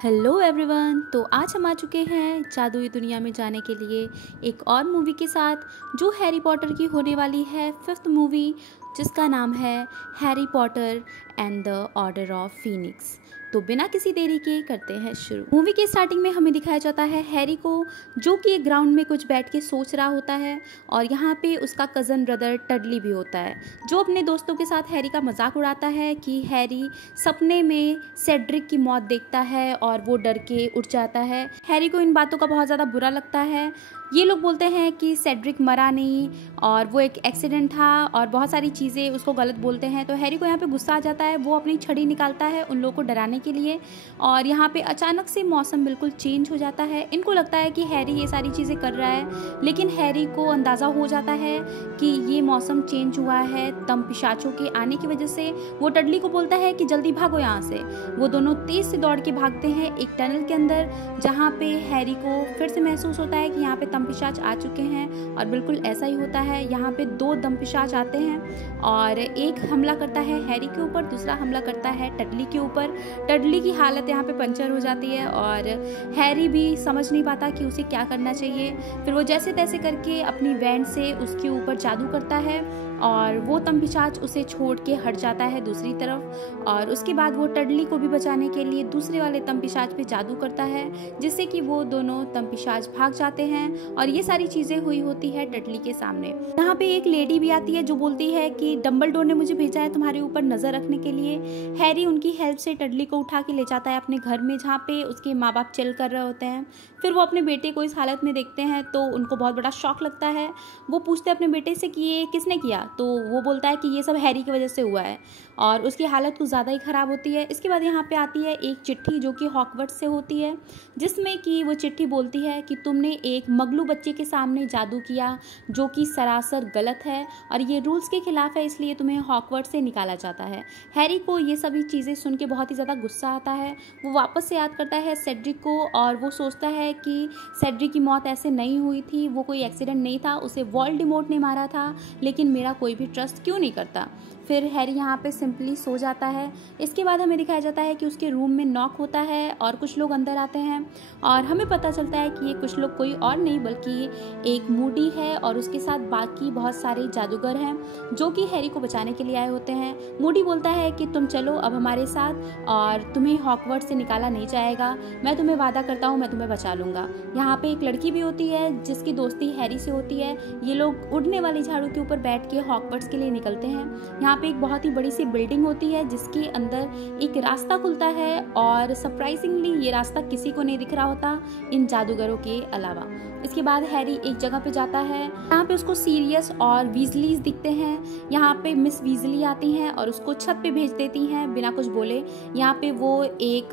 Hello everyone. तो आज हम आ चुके हैं जादुई दुनिया में जाने के लिए एक और मूवी के साथ जो हैरी पॉटर की होने वाली है 5th मूवी, जिसका नाम है Harry Potter and the order of Phoenix. तो बिना किसी देरी के करते हैं शुरू। मूवी के स्टार्टिंग में हमें दिखाया जाता है हैरी को, जो कि एक ग्राउंड में कुछ बैठ के सोच रहा होता है और यहाँ पे उसका कज़न ब्रदर टडली भी होता है, जो अपने दोस्तों के साथ हैरी का मजाक उड़ाता है कि हैरी सपने में सेड्रिक की मौत देखता है और वो डर के उठ जाता है। हैरी को इन बातों का बहुत ज़्यादा बुरा लगता है। ये लोग बोलते हैं कि सेड्रिक मरा नहीं और वो एक एक्सीडेंट था और बहुत सारी चीज़ें उसको गलत बोलते हैं। तो हैरी को यहाँ पे गुस्सा आ जाता है। वो अपनी छड़ी निकालता है उन लोगों को डराने के लिए और यहाँ पे अचानक से मौसम बिल्कुल चेंज हो जाता है। इनको लगता है कि हैरी ये सारी चीज़ें कर रहा है, लेकिन हैरी को अंदाज़ा हो जाता है कि ये मौसम चेंज हुआ है दम पिशाचों के आने की वजह से। वो टडली को बोलता है कि जल्दी भागो यहाँ से। वो दोनों तेज़ से दौड़ के भागते हैं एक टनल के अंदर, जहाँ पे हैरी को फिर से महसूस होता है कि यहाँ पे दमपिशाच आ चुके हैं। और बिल्कुल ऐसा ही होता है। यहाँ पे 2 दमपिशाच आते हैं और एक हमला करता है हैरी के ऊपर, दूसरा हमला करता है टडली के ऊपर। टडली की हालत यहाँ पे पंचर हो जाती है और हैरी भी समझ नहीं पाता कि उसे क्या करना चाहिए। फिर वो जैसे तैसे करके अपनी वैंड से उसके ऊपर जादू करता है और वो दमपिशाच उसे छोड़ के हट जाता है दूसरी तरफ। और उसके बाद वो टडली को भी बचाने के लिए दूसरे वाले दमपिशाच पे जादू करता है, जिससे कि वो दोनों दमपिशाच भाग जाते हैं। और ये सारी चीज़ें हुई होती है टडली के सामने। यहाँ पे एक लेडी भी आती है जो बोलती है कि डंबलडोर ने मुझे भेजा है तुम्हारे ऊपर नज़र रखने के लिए। हैरी उनकी हेल्प से टडली को उठा के ले जाता है अपने घर में, जहाँ पे उसके माँ बाप चिल कर रहे होते हैं। फिर वो अपने बेटे को इस हालत में देखते हैं तो उनको बहुत बड़ा शॉक लगता है। वो पूछते हैं अपने बेटे से कि ये किसने किया, तो वो बोलता है कि ये सब हैरी की वजह से हुआ है और उसकी हालत कुछ ज़्यादा ही ख़राब होती है। इसके बाद यहाँ पे आती है एक चिट्ठी जो कि हॉगवर्ट्स से होती है, जिसमें कि वो चिट्ठी बोलती है कि तुमने एक मगलू बच्चे के सामने जादू किया जो कि सरासर गलत है और ये रूल्स के खिलाफ है, इसलिए तुम्हें हॉगवर्ट्स से निकाला जाता है। हैरी को ये सभी चीज़ें सुन के बहुत ही ज़्यादा गुस्सा आता है। वो वापस से याद करता है सेड्रिक को और वो सोचता है कि सेड्रिक की मौत ऐसे नहीं हुई थी, वो कोई एक्सीडेंट नहीं था, उसे वोल्डेमॉर्ट ने मारा था, लेकिन मेरा कोई भी ट्रस्ट क्यों नहीं करता। फिर हैरी यहाँ पे सिंपली सो जाता है। इसके बाद हमें दिखाया जाता है कि उसके रूम में नॉक होता है और कुछ लोग अंदर आते हैं और हमें पता चलता है कि ये कुछ लोग कोई और नहीं बल्कि एक मूडी है और उसके साथ बाकी बहुत सारे जादूगर हैं जो कि हैरी को बचाने के लिए आए होते हैं। मूडी बोलता है कि तुम चलो अब हमारे साथ और तुम्हें हॉगवर्ट्स से निकाला नहीं जाएगा, मैं तुम्हें वादा करता हूँ मैं तुम्हें बचा लूँगा। यहाँ पे एक लड़की भी होती है जिसकी दोस्ती हैरी से होती है। ये लोग उड़ने वाली झाड़ू के ऊपर बैठ के हॉगवर्ट्स के लिए निकलते हैं। यहाँ पे एक बहुत ही बड़ी सी बिल्डिंग होती है जिसके अंदर एक रास्ता खुलता है और सरप्राइजिंगली ये रास्ता किसी को नहीं दिख रहा होता इन जादूगरों के अलावा। इसके बाद हैरी एक जगह पे जाता है, यहाँ पे उसको सीरियस और वीजलीज दिखते हैं। यहाँ पे मिस वीजली आती हैं और उसको छत पे भेज देती हैं बिना कुछ बोले। यहाँ पे वो एक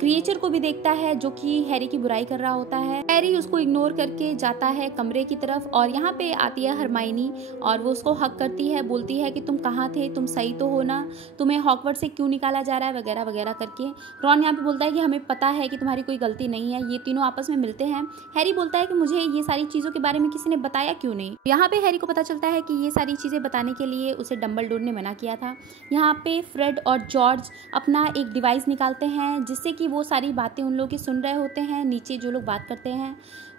क्रिएचर को भी देखता है जो कि हैरी की बुराई कर रहा होता है। हैरी उसको इग्नोर करके जाता है कमरे की तरफ और यहाँ पे आती है हरमाइनी और वो उसको हक करती है, बोलती है कि तुम कहाँ थे, तुम सही तो हो ना, तुम्हें हॉगवर्ट्स से क्यों निकाला जा रहा है वगैरह वगैरह करके। रॉन यहाँ पे बोलता है कि हमें पता है कि तुम्हारी कोई गलती नहीं है। ये तीनों आपस में मिलते हैं। हैरी बोलता है कि मुझे ये सारी चीज़ों के बारे में किसी ने बताया क्यों नहीं। यहाँ पे हैरी को पता चलता है कि ये सारी चीज़ें बताने के लिए उसे डंबलडोर ने मना किया था। यहाँ पे फ्रेड और जॉर्ज अपना एक डिवाइस निकालते हैं जिससे कि वो सारी बातें उन लोग की सुन रहे होते हैं नीचे जो लोग बात करते हैं।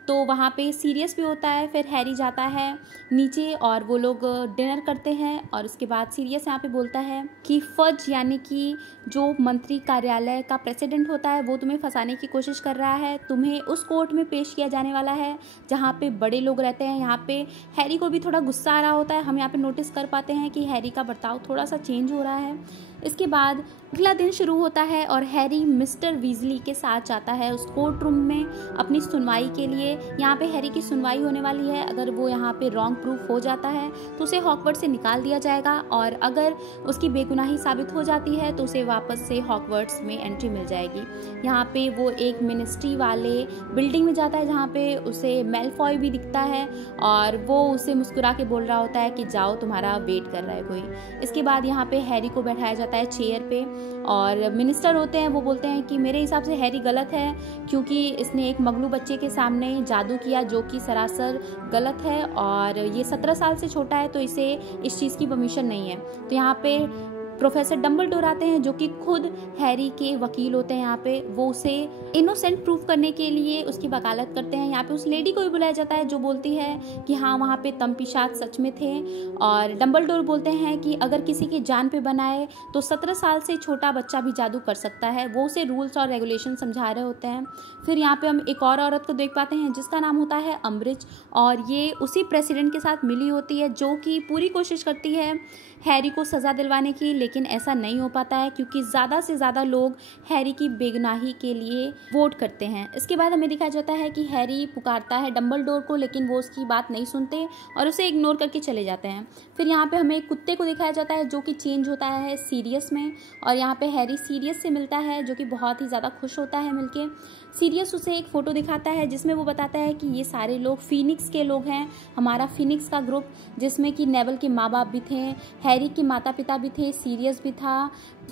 तो वहाँ पे सीरियस भी होता है। फिर हैरी जाता है नीचे और वो लोग डिनर करते हैं और उसके बाद सीरियस यहाँ पे बोलता है कि फज यानी कि जो मंत्री कार्यालय का प्रेसिडेंट होता है वो तुम्हें फंसाने की कोशिश कर रहा है। तुम्हें उस कोर्ट में पेश किया जाने वाला है जहाँ पे बड़े लोग रहते हैं। यहाँ पे हैरी को भी थोड़ा गुस्सा आ रहा होता है। हम यहाँ पे नोटिस कर पाते हैं कि हैरी का बर्ताव थोड़ा सा चेंज हो रहा है। इसके बाद अगला दिन शुरू होता है और हैरी मिस्टर वीजली के साथ जाता है उस कोर्ट रूम में अपनी सुनवाई के लिए। यहाँ पे हैरी की सुनवाई होने वाली है। अगर वो यहाँ पे रॉन्ग प्रूफ हो जाता है तो उसे हॉगवर्ट्स से निकाल दिया जाएगा और अगर उसकी बेगुनाही साबित हो जाती है तो उसे वापस से हॉगवर्ट्स में एंट्री मिल जाएगी। यहाँ पे वो एक मिनिस्ट्री वाले बिल्डिंग में जाता है जहाँ पे उसे मेलफॉय भी दिखता है और वो उसे मुस्कुरा के बोल रहा होता है कि जाओ तुम्हारा वेट कर रहा है कोई। इसके बाद यहाँ पे हैरी को बैठाया जाता है चेयर पे और मिनिस्टर होते हैं वो बोलते हैं कि मेरे हिसाब से हैरी गलत है क्योंकि इसने एक मगलू बच्चे के सामने जादू किया जो कि सरासर गलत है और ये 17 साल से छोटा है तो इसे इस चीज़ की परमिशन नहीं है। तो यहाँ पे प्रोफेसर डम्बलडोर आते हैं जो कि खुद हैरी के वकील होते हैं। यहाँ पे वो उसे इनोसेंट प्रूफ करने के लिए उसकी वकालत करते हैं। यहाँ पे उस लेडी को भी बुलाया जाता है जो बोलती है कि हाँ वहाँ पे तमपिशाच सच में थे, और डम्बलडोर बोलते हैं कि अगर किसी की जान पे बनाए तो 17 साल से छोटा बच्चा भी जादू कर सकता है। वो उसे रूल्स और रेगुलेशन समझा रहे होते हैं। फिर यहाँ पे हम एक और औरत को देख पाते हैं जिसका नाम होता है अम्ब्रिज, और ये उसी प्रेसिडेंट के साथ मिली होती है जो कि पूरी कोशिश करती है हैरी को सज़ा दिलवाने की, लेकिन ऐसा नहीं हो पाता है क्योंकि ज़्यादा से ज़्यादा लोग हैरी की बेगुनाही के लिए वोट करते हैं। इसके बाद हमें दिखाया जाता है कि हैरी पुकारता है डम्बलडोर को, लेकिन वो उसकी बात नहीं सुनते और उसे इग्नोर करके चले जाते हैं। फिर यहाँ पे हमें एक कुत्ते को दिखाया जाता है जो कि चेंज होता है सीरियस में, और यहाँ पे हैरी सीरियस से मिलता है जो कि बहुत ही ज़्यादा खुश होता है मिलके। सीरियस उसे एक फ़ोटो दिखाता है जिसमें वो बताता है कि ये सारे लोग फीनिक्स के लोग हैं, हमारा फीनिक्स का ग्रुप, जिसमें कि नेवल के माँ बाप भी थे, हैरी के माता पिता भी थे, सीरियस भी था,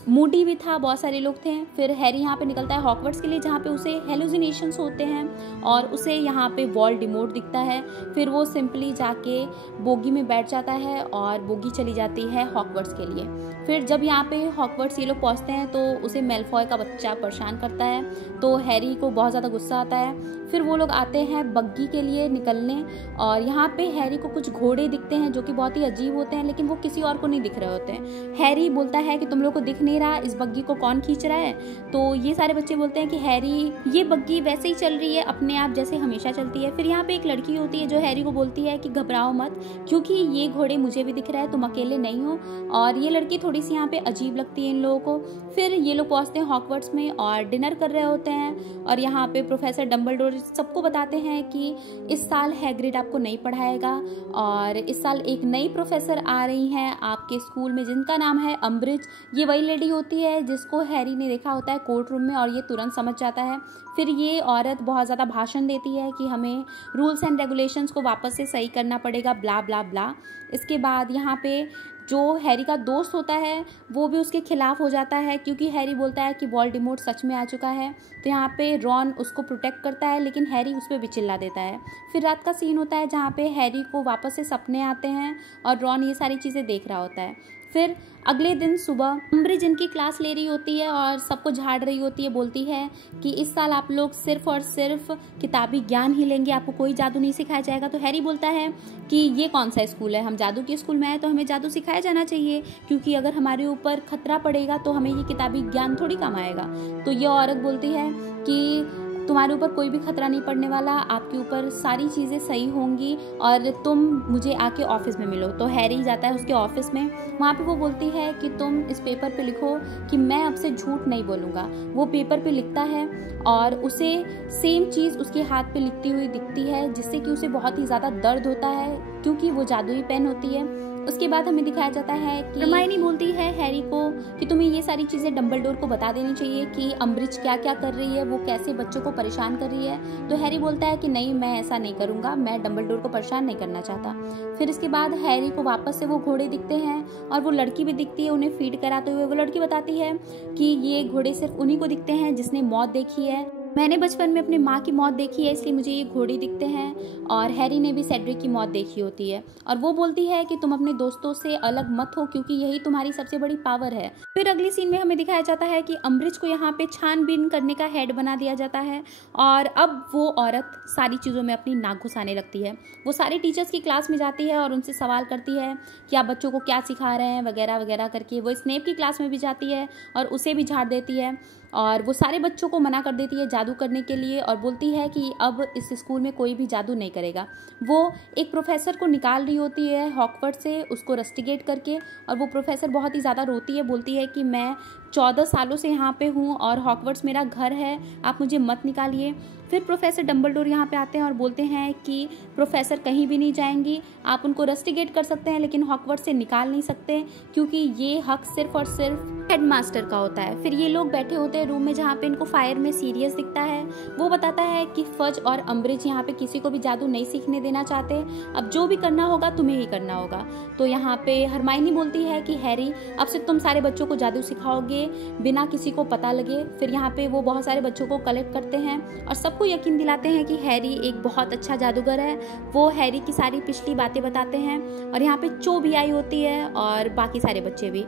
मूडी भी था, बहुत सारे लोग थे। फिर हैरी यहाँ पे निकलता है हॉगवर्ट्स के लिए जहाँ पे उसे हेलुसिनेशंस होते हैं और उसे यहाँ पे वोल्डेमॉर्ट दिखता है। फिर वो सिंपली जाके बोगी में बैठ जाता है और बोगी चली जाती है हॉगवर्ट्स के लिए। फिर जब यहाँ पे हॉगवर्ट्स ये लोग पहुँचते हैं तो उसे मेलफॉय का बच्चा परेशान करता है, तो हैरी को बहुत ज़्यादा गुस्सा आता है। फिर वो लोग आते हैं बग्गी के लिए निकलने, और यहाँ पे हैरी को कुछ घोड़े दिखते हैं जो कि बहुत ही अजीब होते हैं, लेकिन वो किसी और को नहीं दिख रहे होते हैं। हैरी बोलता है कि तुम लोग को दिख नहीं रहा, इस बग्गी को कौन खींच रहा है? तो ये सारे बच्चे बोलते हैं कि हैरी ये बग्गी वैसे ही चल रही है अपने आप जैसे हमेशा चलती है। फिर यहाँ पे एक लड़की होती है जो हैरी को बोलती है कि घबराओ मत, क्योंकि ये घोड़े मुझे भी दिख रहा है, तुम अकेले नहीं हो। और ये लड़की थोड़ी सी यहाँ पे अजीब लगती है इन लोगों को। फिर ये लोग पहुँचते हैं हॉगवर्ट्स में और डिनर कर रहे होते हैं, और यहाँ पे प्रोफेसर डम्बलडोर सबको बताते हैं कि इस साल हैग्रिड आपको नहीं पढ़ाएगा, और इस साल एक नई प्रोफेसर आ रही हैं आपके स्कूल में जिनका नाम है अम्ब्रिज। ये वही लेडी होती है जिसको हैरी ने देखा होता है कोर्ट रूम में, और ये तुरंत समझ जाता है। फिर ये औरत बहुत ज़्यादा भाषण देती है कि हमें रूल्स एंड रेगुलेशंस को वापस से सही करना पड़ेगा, ब्ला ब्ला ब्ला। इसके बाद यहाँ पे जो हैरी का दोस्त होता है वो भी उसके खिलाफ हो जाता है, क्योंकि हैरी बोलता है कि वोल्डेमॉर्ट सच में आ चुका है। तो यहाँ पे रॉन उसको प्रोटेक्ट करता है, लेकिन हैरी उस पर भी चिल्ला देता है। फिर रात का सीन होता है जहाँ पे हैरी को वापस से सपने आते हैं और रॉन ये सारी चीज़ें देख रहा होता है। फिर अगले दिन सुबह अम्ब्रिज इनकी क्लास ले रही होती है और सबको झाड़ रही होती है, बोलती है कि इस साल आप लोग सिर्फ और सिर्फ किताबी ज्ञान ही लेंगे, आपको कोई जादू नहीं सिखाया जाएगा। तो हैरी बोलता है कि ये कौन सा स्कूल है, हम जादू के स्कूल में आए तो हमें जादू सिखाया जाना चाहिए, क्योंकि अगर हमारे ऊपर खतरा पड़ेगा तो हमें ये किताबी ज्ञान थोड़ी काम आएगा। तो ये औरत बोलती है कि तुम्हारे ऊपर कोई भी खतरा नहीं पड़ने वाला, आपके ऊपर सारी चीज़ें सही होंगी और तुम मुझे आके ऑफिस में मिलो। तो हैरी जाता है उसके ऑफिस में, वहाँ पे वो बोलती है कि तुम इस पेपर पे लिखो कि मैं अब से झूठ नहीं बोलूँगा। वो पेपर पे लिखता है और उसे सेम चीज़ उसके हाथ पे लिखती हुई दिखती है, जिससे कि उसे बहुत ही ज़्यादा दर्द होता है क्योंकि वो जादुई पेन होती है। उसके बाद हमें दिखाया जाता है कि हरमाइनी बोलती है हैरी को कि तुम्हें ये सारी चीज़ें डम्बलडोर को बता देनी चाहिए कि अम्ब्रिज क्या क्या कर रही है, वो कैसे बच्चों को परेशान कर रही है। तो हैरी बोलता है कि नहीं, मैं ऐसा नहीं करूँगा, मैं डम्बलडोर को परेशान नहीं करना चाहता। फिर इसके बाद हैरी को वापस से वो घोड़े दिखते हैं और वो लड़की भी दिखती है उन्हें फीड कराते हुए। वो लड़की बताती है कि ये घोड़े सिर्फ उन्हीं को दिखते हैं जिसने मौत देखी है, मैंने बचपन में अपनी माँ की मौत देखी है इसलिए मुझे ये घोड़े दिखते हैं, और हैरी ने भी सेड्रिक की मौत देखी होती है। और वो बोलती है कि तुम अपने दोस्तों से अलग मत हो क्योंकि यही तुम्हारी सबसे बड़ी पावर है। फिर अगली सीन में हमें दिखाया जाता है कि अम्ब्रिज को यहाँ पे छानबीन करने का हेड बना दिया जाता है, और अब वो औरत सारी चीज़ों में अपनी नाक घुसाने लगती है। वो सारे टीचर्स की क्लास में जाती है और उनसे सवाल करती है कि आप बच्चों को क्या सिखा रहे हैं वगैरह वगैरह करके। वो स्नेप की क्लास में भी जाती है और उसे भी झाड़ देती है, और वो सारे बच्चों को मना कर देती है जादू करने के लिए और बोलती है कि अब इस स्कूल में कोई भी जादू नहीं करेगा। वो एक प्रोफेसर को निकाल रही होती है हॉगवर्ट्स से, उसको रस्टिगेट करके, और वो प्रोफेसर बहुत ही ज़्यादा रोती है, बोलती है कि मैं 14 सालों से यहाँ पे हूँ और हॉगवर्ट्स मेरा घर है, आप मुझे मत निकालिए। फिर प्रोफेसर डम्बलडोर यहाँ पे आते हैं और बोलते हैं कि प्रोफेसर कहीं भी नहीं जाएंगी, आप उनको रस्टिगेट कर सकते हैं लेकिन हॉगवर्ट्स से निकाल नहीं सकते क्योंकि ये हक सिर्फ और सिर्फ हेडमास्टर का होता है। फिर ये लोग बैठे होते हैं रूम में जहाँ पे इनको फायर में सीरियस दिखता है। वो बताता है कि फज और अम्ब्रिज यहाँ पे किसी को भी जादू नहीं सीखने देना चाहते, अब जो भी करना होगा तुम्हें ही करना होगा। तो यहाँ पे हरमाइनी बोलती है कि हैरी अब से तुम सारे बच्चों को जादू सिखाओगे लिए बिना किसी को पता लगे। फिर यहाँ पे वो बहुत सारे बच्चों को कलेक्ट करते हैं और सबको यकीन दिलाते हैं कि हैरी एक बहुत अच्छा जादूगर है। वो हैरी की सारी पिछली बातें बताते हैं और यहाँ पे चो भी आई होती है और बाकी सारे बच्चे भी।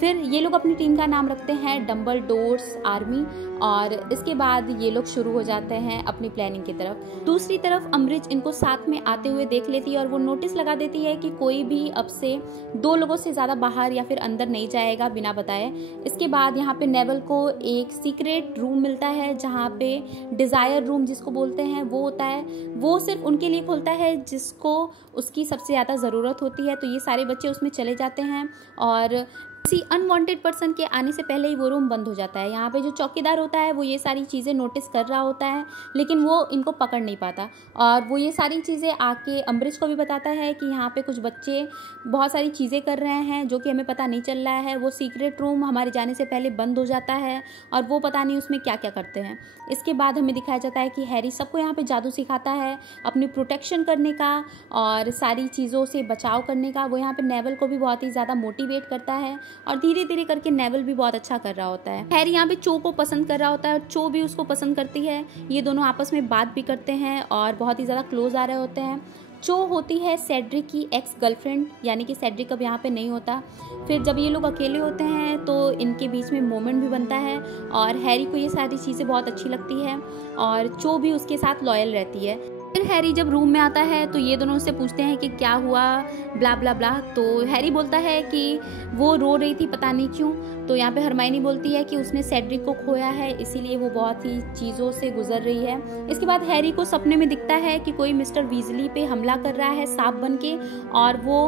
फिर ये लोग अपनी टीम का नाम रखते हैं डम्बलडोर्स आर्मी और इसके बाद ये लोग शुरू हो जाते हैं अपनी प्लानिंग की तरफ। दूसरी तरफ अम्बरिज इनको साथ में आते हुए देख लेती है और वो नोटिस लगा देती है कि कोई भी अब से 2 लोगों से ज़्यादा बाहर या फिर अंदर नहीं जाएगा बिना बताए। इसके बाद यहाँ पे नेवल को एक सीक्रेट रूम मिलता है जहाँ पे डिज़ायर रूम जिसको बोलते हैं वो होता है। वो सिर्फ उनके लिए खुलता है जिसको उसकी सबसे ज़्यादा ज़रूरत होती है। तो ये सारे बच्चे उसमें चले जाते हैं और किसी अनवांटेड पर्सन के आने से पहले ही वो रूम बंद हो जाता है। यहाँ पे जो चौकीदार होता है वो ये सारी चीज़ें नोटिस कर रहा होता है लेकिन वो इनको पकड़ नहीं पाता और वो ये सारी चीज़ें आके अम्बरिज को भी बताता है कि यहाँ पे कुछ बच्चे बहुत सारी चीज़ें कर रहे हैं जो कि हमें पता नहीं चल रहा है। वो सीक्रेट रूम हमारे जाने से पहले बंद हो जाता है और वो पता नहीं उसमें क्या क्या करते हैं। इसके बाद हमें दिखाया जाता है कि हैरी सबको यहाँ पे जादू सिखाता है अपनी प्रोटेक्शन करने का और सारी चीज़ों से बचाव करने का। वो यहाँ पे नेवल को भी बहुत ही ज़्यादा मोटिवेट करता है और धीरे धीरे करके नेवल भी बहुत अच्छा कर रहा होता है। हैरी यहाँ पे चो को पसंद कर रहा होता है और चो भी उसको पसंद करती है। ये दोनों आपस में बात भी करते हैं और बहुत ही ज़्यादा क्लोज आ रहे होते हैं। चो होती है सेड्रिक की एक्स गर्लफ्रेंड, यानी कि सेड्रिक अब यहाँ पे नहीं होता। फिर जब ये लोग अकेले होते हैं तो इनके बीच में मोमेंट भी बनता है और हैरी को ये सारी चीज़ें बहुत अच्छी लगती है और चो भी उसके साथ लॉयल रहती है। फिर हैरी जब रूम में आता है तो ये दोनों उससे पूछते हैं कि क्या हुआ, ब्ला ब्ला ब्ला। तो हैरी बोलता है कि वो रो रही थी पता नहीं क्यों। तो यहाँ पे हरमाइनी बोलती है कि उसने सेड्रिक को खोया है इसीलिए वो बहुत ही चीज़ों से गुजर रही है। इसके बाद हैरी को सपने में दिखता है कि कोई मिस्टर वीजली पे हमला कर रहा है सांप बन के और वो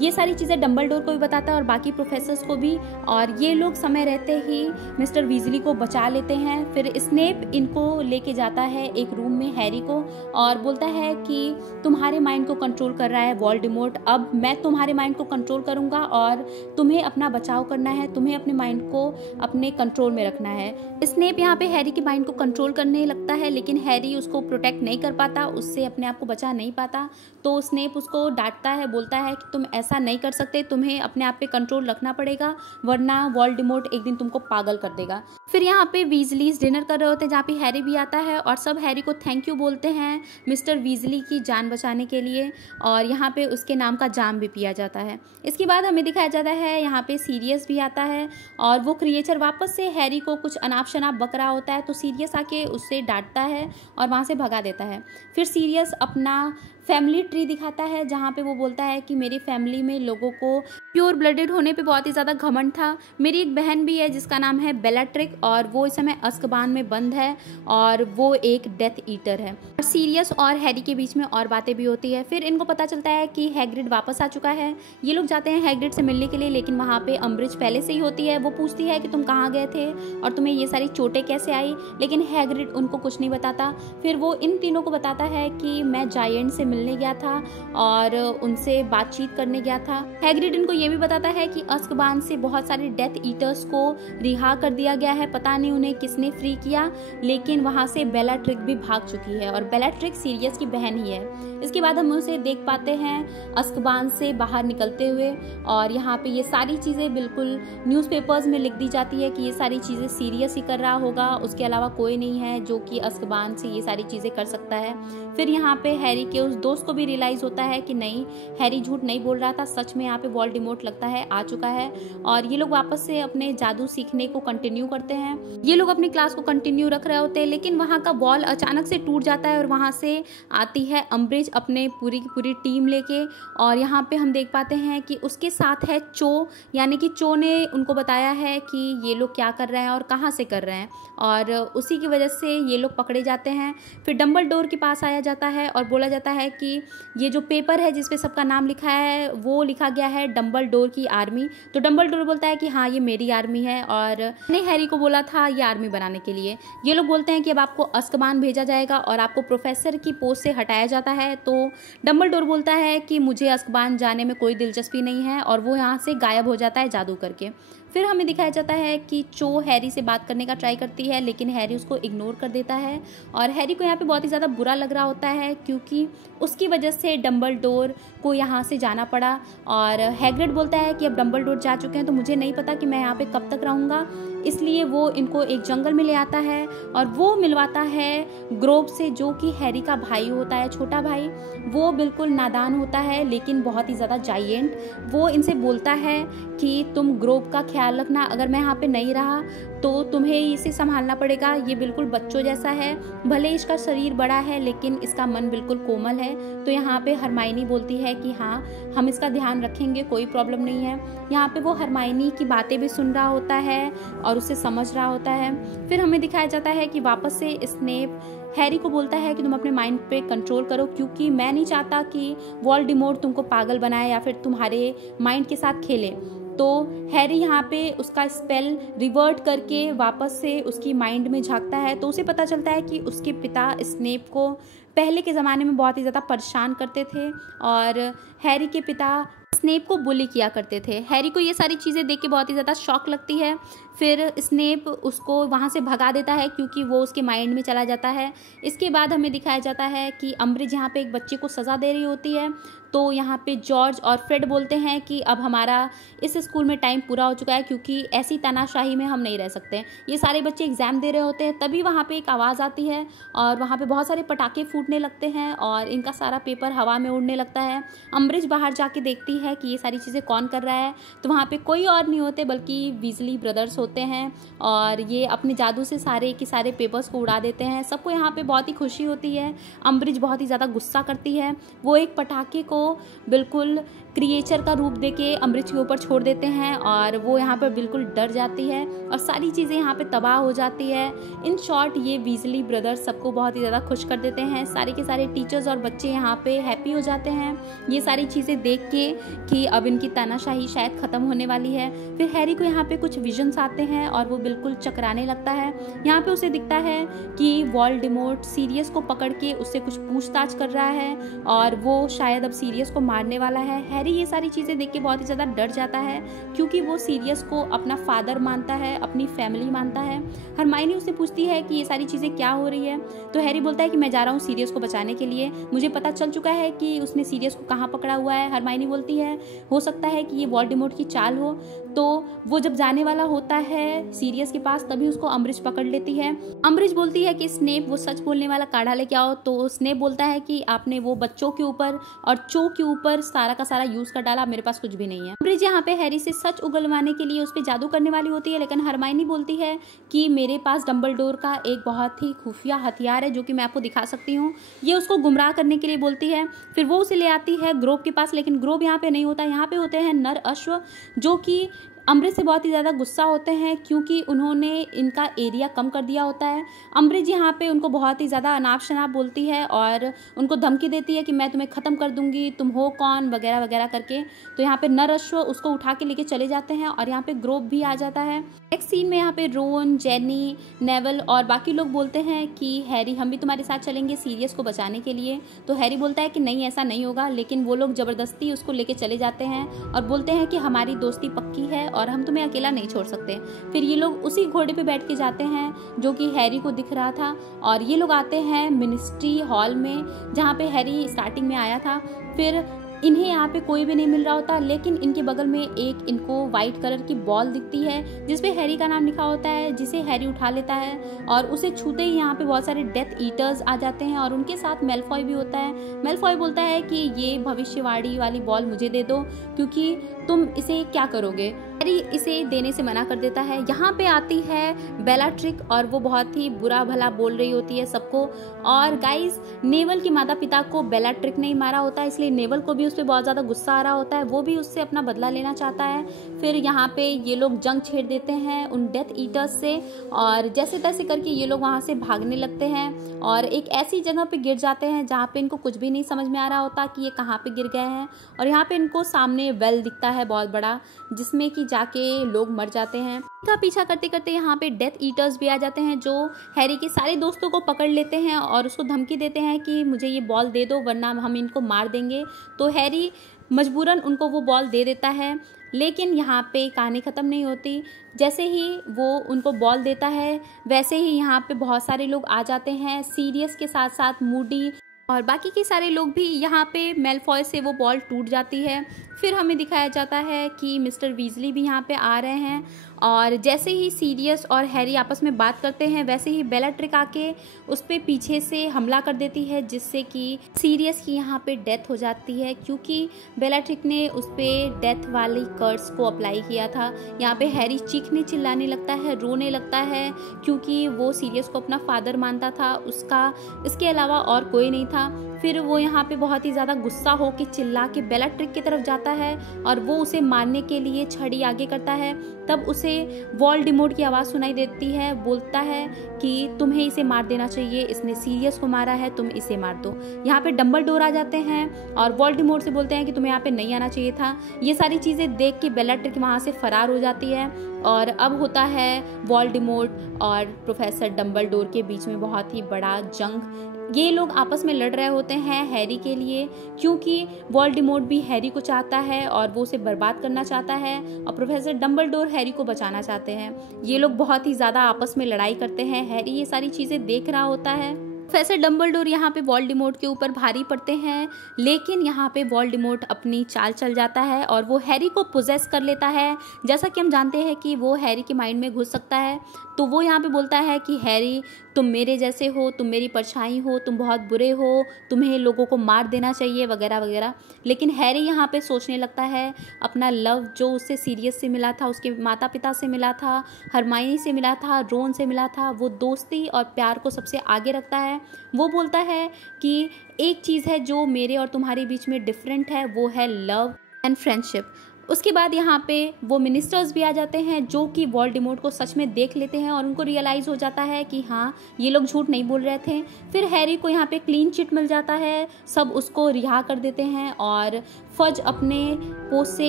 ये सारी चीज़ें डम्बलडोर को भी बताता है और बाकी प्रोफेसर्स को भी और ये लोग समय रहते ही मिस्टर वीजली को बचा लेते हैं। फिर स्नेप इनको लेके जाता है एक रूम में हैरी को और बोलता है कि तुम्हारे माइंड को कंट्रोल कर रहा है वोल्डेमॉर्ट, अब मैं तुम्हारे माइंड को कंट्रोल करूंगा और तुम्हें अपना बचाव करना है, तुम्हें अपने माइंड को अपने कंट्रोल में रखना है। स्नेप यहाँ पे हैरी के माइंड को कंट्रोल करने लगता है लेकिन हैरी उसको प्रोटेक्ट नहीं कर पाता, उससे अपने आप को बचा नहीं पाता। तो स्नेप उसको डांटता है, बोलता है कि तुम ऐसा नहीं कर सकते, तुम्हें अपने आप पे कंट्रोल रखना पड़ेगा वरना वोल्डेमॉर्ट एक दिन तुमको पागल कर देगा। फिर यहाँ पे वीजलीज डिनर कर रहे होते हैं जहाँ पे हैरी भी आता है और सब हैरी को थैंक यू बोलते हैं मिस्टर वीजली की जान बचाने के लिए और यहाँ पे उसके नाम का जाम भी पिया जाता है। इसके बाद हमें दिखाया जाता है यहाँ पे सीरियस भी आता है और वो क्रिएचर वापस से हैरी को कुछ अनाप शनाप बक रहा होता है तो सीरियस आके उससे डांटता है और वहाँ से भगा देता है। फिर सीरियस अपना फैमिली ट्री दिखाता है जहाँ पे वो बोलता है कि मेरी फैमिली में लोगों को प्योर ब्लडेड होने पे बहुत ही ज़्यादा घमंड था। मेरी एक बहन भी है जिसका नाम है बेलाट्रिक और वो इस समय अज़्काबान में बंद है और वो एक डेथ ईटर है। और सीरियस और हैरी के बीच में और बातें भी होती है। फिर इनको पता चलता है कि हैग्रिड वापस आ चुका है। ये लोग जाते हैं हैग्रिड से मिलने के लिए लेकिन वहाँ पे अम्बरिज पहले से ही होती है। वो पूछती है कि तुम कहाँ गए थे और तुम्हें ये सारी चोटें कैसे आई, लेकिन हैग्रिड उनको कुछ नहीं बताता। फिर वो इन तीनों को बताता है कि मैं जायंट से मिलने गया था और उनसे बातचीत करने गया था। हैग्रिड इनको ये भी बताता है कि अज़्काबान से बहुत सारे डेथ ईटर्स को रिहा कर दिया गया है, पता नहीं उन्हें किसने फ्री किया, लेकिन वहां से बेलाट्रिक भी भाग चुकी है और बेलाट्रिक सीरियस की बहन ही है। इसके बाद हम उसे देख पाते हैं अज़्काबान से बाहर निकलते हुए और यहाँ पे ये सारी चीज़ें बिल्कुल न्यूज़पेपर्स में लिख दी जाती है कि ये सारी चीज़ें सीरियस ही कर रहा होगा, उसके अलावा कोई नहीं है जो कि अज़्काबान से ये सारी चीज़ें कर सकता है। फिर यहाँ पे हैरी के उस दोस्त को भी रियलाइज़ होता है कि नहीं, हैरी झूठ नहीं बोल रहा था, सच में यहाँ पे वोल्डेमॉर्ट लगता है आ चुका है और ये लोग वापस से अपने जादू सीखने को कंटिन्यू करते हैं। ये लोग अपनी क्लास को कंटिन्यू रख रहे होते हैं लेकिन वहाँ का वॉल अचानक से टूट जाता है और वहाँ से आती है अम्बरिज अपने पूरी की पूरी टीम लेके और यहाँ पे हम देख पाते हैं कि उसके साथ है चो, यानी कि चो ने उनको बताया है कि ये लोग क्या कर रहे हैं और कहाँ से कर रहे हैं और उसी की वजह से ये लोग पकड़े जाते हैं। फिर डम्बलडोर के पास आया जाता है और बोला जाता है कि ये जो पेपर है जिसपे सबका नाम लिखा है वो लिखा गया है डम्बलडोर की आर्मी। तो डम्बलडोर बोलता है कि हाँ ये मेरी आर्मी है और मैंने हैरी को बोला था ये आर्मी बनाने के लिए। ये लोग बोलते हैं कि अब आपको अज़्काबान भेजा जाएगा और आपको प्रोफेसर की पोस्ट से हटाया जाता है। तो डम्बलडोर बोलता है कि मुझे अज़्काबान जाने में कोई दिलचस्पी नहीं है और वो यहाँ से गायब हो जाता है जादू करके। फिर हमें दिखाया जाता है कि चो हैरी से बात करने का ट्राई करती है, लेकिन हैरी उसको इग्नोर कर देता है और हैरी को यहाँ पे बहुत ही ज़्यादा बुरा लग रहा होता है क्योंकि उसकी वजह से डम्बलडोर को यहाँ से जाना पड़ा। और हैग्रिड बोलता है कि अब डम्बलडोर जा चुके हैं तो मुझे नहीं पता कि मैं यहाँ पे कब तक रहूँगा, इसलिए वो इनको एक जंगल में ले आता है और वो मिलवाता है ग्रोव से, जो कि हैरी का भाई होता है, छोटा भाई। वो बिल्कुल नादान होता है लेकिन बहुत ही ज़्यादा जाइंट। वो इनसे बोलता है कि तुम ग्रोव का ख्याल रखना, अगर मैं यहाँ पे नहीं रहा तो तुम्हें इसे संभालना पड़ेगा। ये बिल्कुल बच्चों जैसा है, भले इसका शरीर बड़ा है लेकिन इसका मन बिल्कुल कोमल है। तो यहाँ पे हरमाइनी बोलती है कि हाँ, हम इसका ध्यान रखेंगे, कोई प्रॉब्लम नहीं है। यहाँ पे वो हरमाइनी की बातें भी सुन रहा होता है और उसे समझ रहा होता है। फिर हमें दिखाया जाता है कि वापस से स्नेप हैरी को बोलता है कि तुम अपने माइंड पे कंट्रोल करो, क्योंकि मैं नहीं चाहता कि वोल्डेमॉर्ट तुमको पागल बनाए या फिर तुम्हारे माइंड के साथ खेले। तो हैरी यहाँ पे उसका स्पेल रिवर्ट करके वापस से उसकी माइंड में झांकता है तो उसे पता चलता है कि उसके पिता स्नेप को पहले के ज़माने में बहुत ही ज़्यादा परेशान करते थे और हैरी के पिता स्नेप को बुली किया करते थे। हैरी को ये सारी चीज़ें देख के बहुत ही ज़्यादा शॉक लगती है। फिर स्नेप उसको वहाँ से भगा देता है क्योंकि वो उसके माइंड में चला जाता है। इसके बाद हमें दिखाया जाता है कि अम्ब्रिज यहाँ पे एक बच्चे को सज़ा दे रही होती है। तो यहाँ पे जॉर्ज और फ्रेड बोलते हैं कि अब हमारा इस स्कूल में टाइम पूरा हो चुका है, क्योंकि ऐसी तानाशाही में हम नहीं रह सकते। ये सारे बच्चे एग्ज़ाम दे रहे होते हैं, तभी वहाँ पे एक आवाज़ आती है और वहाँ पे बहुत सारे पटाखे फूटने लगते हैं और इनका सारा पेपर हवा में उड़ने लगता है। अम्ब्रिज बाहर जाके देखती है कि ये सारी चीज़ें कौन कर रहा है, तो वहाँ पे कोई और नहीं होते बल्कि वीजली ब्रदर्स होते हैं और ये अपने जादू से सारे के सारे पेपर्स को उड़ा देते हैं। सबको यहाँ पे बहुत ही खुशी होती है। अम्ब्रिज बहुत ही ज़्यादा गुस्सा करती है। वो एक पटाखे को बिल्कुल क्रिएचर का रूप देके अम्ब्रिज के ऊपर छोड़ देते हैं और वो यहाँ पर बिल्कुल डर जाती है और सारी चीज़ें यहाँ पे तबाह हो जाती है। इन शॉर्ट ये वीजली ब्रदर्स सबको बहुत ही ज़्यादा खुश कर देते हैं। सारे के सारे टीचर्स और बच्चे यहाँ पे हैप्पी हो जाते हैं ये सारी चीज़ें देख के कि अब इनकी तानाशाही शायद ख़त्म होने वाली है। फिर हैरी को यहाँ पे कुछ विजन्स आते हैं और वो बिल्कुल चकराने लगता है। यहाँ पे उसे दिखता है कि वोल्डेमॉर्ट सीरियस को पकड़ के उससे कुछ पूछताछ कर रहा है और वो शायद अब सीरियस को मारने वाला है। हैरी ये सारी चीज़ें देख के बहुत ही ज़्यादा डर जाता है क्योंकि वो सीरियस को अपना फादर मानता है, अपनी फैमिली मानता है। हरमाइनी उससे पूछती है कि ये सारी चीज़ें क्या हो रही है, तो हैरी बोलता है कि मैं जा रहा हूँ सीरियस को बचाने के लिए, मुझे पता चल चुका है कि उसने सीरियस को कहाँ पकड़ा हुआ है। हरमाइनी बोलती है हो सकता है कि ये वोल्डेमॉर्ट की चाल हो। तो वो जब जाने वाला होता है सीरियस के पास तभी उसको अम्ब्रिज पकड़ लेती है। अम्ब्रिज बोलती है कि स्नेप वो सच बोलने वाला काढ़ा लेके आओ, तो स्नेप बोलता है कि आपने वो बच्चों के ऊपर और चो के ऊपर सारा का सारा यूज कर डाला, मेरे पास कुछ भी नहीं है। अम्ब्रिज यहाँ पे हैरी से सच उगलवाने के लिए उस पर जादू करने वाली होती है, लेकिन हरमाइनी बोलती है कि मेरे पास डम्बलडोर का एक बहुत ही खुफिया हथियार है जो कि मैं आपको दिखा सकती हूँ। ये उसको गुमराह करने के लिए बोलती है। फिर वो उसे ले आती है ग्रोव के पास, लेकिन ग्रोव यहाँ पे नहीं होता। यहाँ पे होते हैं नर अश्व जो कि अम्ब्रिज से बहुत ही ज़्यादा गुस्सा होते हैं क्योंकि उन्होंने इनका एरिया कम कर दिया होता है। अम्ब्रिज यहाँ पे उनको बहुत ही ज़्यादा अनाप शनाप बोलती है और उनको धमकी देती है कि मैं तुम्हें ख़त्म कर दूंगी, तुम हो कौन वगैरह वगैरह करके। तो यहाँ पे नर अश्व उसको उठा के लेके चले जाते हैं और यहाँ पे ग्रोव भी आ जाता है। नेक्स्ट सीन में यहाँ पे रोन, जेनी, नेवल और बाकी लोग बोलते हैं कि हैरी हम भी तुम्हारे साथ चलेंगे सीरियस को बचाने के लिए। तो हैरी बोलता है कि नहीं ऐसा नहीं होगा, लेकिन वो लोग ज़बरदस्ती उसको लेके चले जाते हैं और बोलते हैं कि हमारी दोस्ती पक्की है और हम तुम्हें अकेला नहीं छोड़ सकते। फिर ये लोग उसी घोड़े पे बैठ के जाते हैं जो कि हैरी को दिख रहा था और ये लोग आते हैं मिनिस्ट्री हॉल में जहाँ पे हैरी स्टार्टिंग में आया था। फिर इन्हें यहाँ पे कोई भी नहीं मिल रहा होता, लेकिन इनके बगल में एक इनको वाइट कलर की बॉल दिखती है जिसपे हैरी का नाम लिखा होता है, जिसे हैरी उठा लेता है और उसे छूते ही यहाँ पे बहुत सारे डेथ ईटर्स आ जाते हैं और उनके साथ मेलफॉय भी होता है। मेलफॉय बोलता है कि ये भविष्यवाणी वाली बॉल मुझे दे दो क्योंकि तुम इसे क्या करोगे। हैरी इसे देने से मना कर देता है। यहाँ पे आती है बेलाट्रिक और वो बहुत ही बुरा भला बोल रही होती है सबको। और गाइस, नेवल के माता पिता को बेलाट्रिक ने ही मारा होता है, इसलिए नेवल को भी उस पर बहुत ज़्यादा गुस्सा आ रहा होता है, वो भी उससे अपना बदला लेना चाहता है। फिर यहाँ पे ये लोग जंग छेड़ देते हैं उन डेथ ईटर्स से और जैसे तैसे करके ये लोग वहाँ से भागने लगते हैं और एक ऐसी जगह पे गिर जाते हैं जहाँ पे इनको कुछ भी नहीं समझ में आ रहा होता कि ये कहाँ पे गिर गए हैं। और यहाँ पे इनको सामने वेल दिखता है बहुत बड़ा, जिसमें कि जाके लोग मर जाते हैं। इनका पीछा करते करते यहाँ पे डेथ ईटर्स भी आ जाते हैं जो हैरी के सारे दोस्तों को पकड़ लेते हैं और उसको धमकी देते हैं कि मुझे ये बॉल दे दो वरना हम इनको मार देंगे। तो हैरी मजबूरन उनको वो बॉल दे देता है, लेकिन यहाँ पे कहानी ख़त्म नहीं होती। जैसे ही वो उनको बॉल देता है वैसे ही यहाँ पे बहुत सारे लोग आ जाते हैं, सीरियस के साथ साथ मूडी और बाकी के सारे लोग भी। यहाँ पे मेलफॉय से वो बॉल टूट जाती है। फिर हमें दिखाया जाता है कि मिस्टर वीजली भी यहाँ पे आ रहे हैं और जैसे ही सीरियस और हैरी आपस में बात करते हैं वैसे ही बेलाट्रिक आके उस पर पीछे से हमला कर देती है, जिससे कि सीरियस की यहाँ पे डेथ हो जाती है, क्योंकि बेलाट्रिक ने उस पर डेथ वाली कर्स को अप्लाई किया था। यहाँ पे हैरी चीखने चिल्लाने लगता है, रोने लगता है, क्योंकि वो सीरियस को अपना फादर मानता था, उसका इसके अलावा और कोई नहीं था। फिर वो यहाँ पे बहुत ही ज़्यादा गुस्सा हो के चिल्ला के बेलाट्रिक की तरफ जाता है और वो उसे मारने के लिए छड़ी आगे करता है। तब उसे वोल्डेमॉर्ट की आवाज़ सुनाई देती है, बोलता है कि तुम्हें इसे मार देना चाहिए, इसने सीरियस को मारा है, तुम इसे मार दो। यहाँ पे डंबलडोर आ जाते हैं और वोल्डेमॉर्ट से बोलते हैं कि तुम्हें यहाँ पे नहीं आना चाहिए था। ये सारी चीज़ें देख के बेलाट्रिक वहाँ से फरार हो जाती है और अब होता है वोल्डेमॉर्ट और प्रोफेसर डंबलडोर के बीच में बहुत ही बड़ा जंग। ये लोग आपस में लड़ रहे होते हैं हैरी के लिए, क्योंकि वोल्डेमॉर्ट भी हैरी को चाहता है और वो उसे बर्बाद करना चाहता है और प्रोफेसर डंबलडोर हैरी को बचाना चाहते हैं। ये लोग बहुत ही ज़्यादा आपस में लड़ाई करते हैं। हैरी ये सारी चीज़ें देख रहा होता है। प्रोफेसर डंबलडोर यहाँ पे वोल्डेमॉर्ट के ऊपर भारी पड़ते हैं, लेकिन यहाँ पे वोल्डेमॉर्ट अपनी चाल चल जाता है और वो हैरी को पोजेस कर लेता है। जैसा कि हम जानते हैं कि वो हैरी के माइंड में घुस सकता है, तो वो यहाँ पे बोलता है कि हैरी तुम मेरे जैसे हो, तुम मेरी परछाई हो, तुम बहुत बुरे हो, तुम्हें लोगों को मार देना चाहिए वगैरह वगैरह। लेकिन हैरी यहाँ पे सोचने लगता है अपना लव जो उससे सीरियस से मिला था, उसके माता पिता से मिला था, हरमाइनी से मिला था, रोन से मिला था, वो दोस्ती और प्यार को सबसे आगे रखता है। वो बोलता है कि एक चीज़ है जो मेरे और तुम्हारे बीच में डिफरेंट है, वो है लव एंड फ्रेंडशिप। उसके बाद यहाँ पे वो मिनिस्टर्स भी आ जाते हैं जो कि वोल्डेमॉर्ट को सच में देख लेते हैं और उनको रियलाइज़ हो जाता है कि हाँ ये लोग झूठ नहीं बोल रहे थे। फिर हैरी को यहाँ पे क्लीन चिट मिल जाता है, सब उसको रिहा कर देते हैं और फज अपने पोस्ट से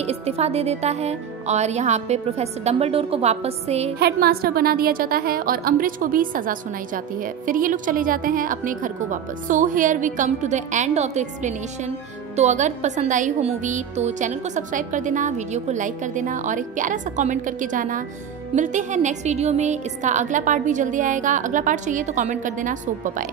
इस्तीफा दे देता है और यहाँ पे प्रोफेसर डंबलडोर को वापस से हेडमास्टर बना दिया जाता है और अम्बरिज को भी सजा सुनाई जाती है। फिर ये लोग चले जाते हैं अपने घर को वापस। So here we come to the end of the explanation. तो अगर पसंद आई हो मूवी तो चैनल को सब्सक्राइब कर देना, वीडियो को लाइक कर देना और एक प्यारा सा कमेंट करके जाना। मिलते हैं नेक्स्ट वीडियो में। इसका अगला पार्ट भी जल्दी आएगा। अगला पार्ट चाहिए तो कमेंट कर देना। सो बाय।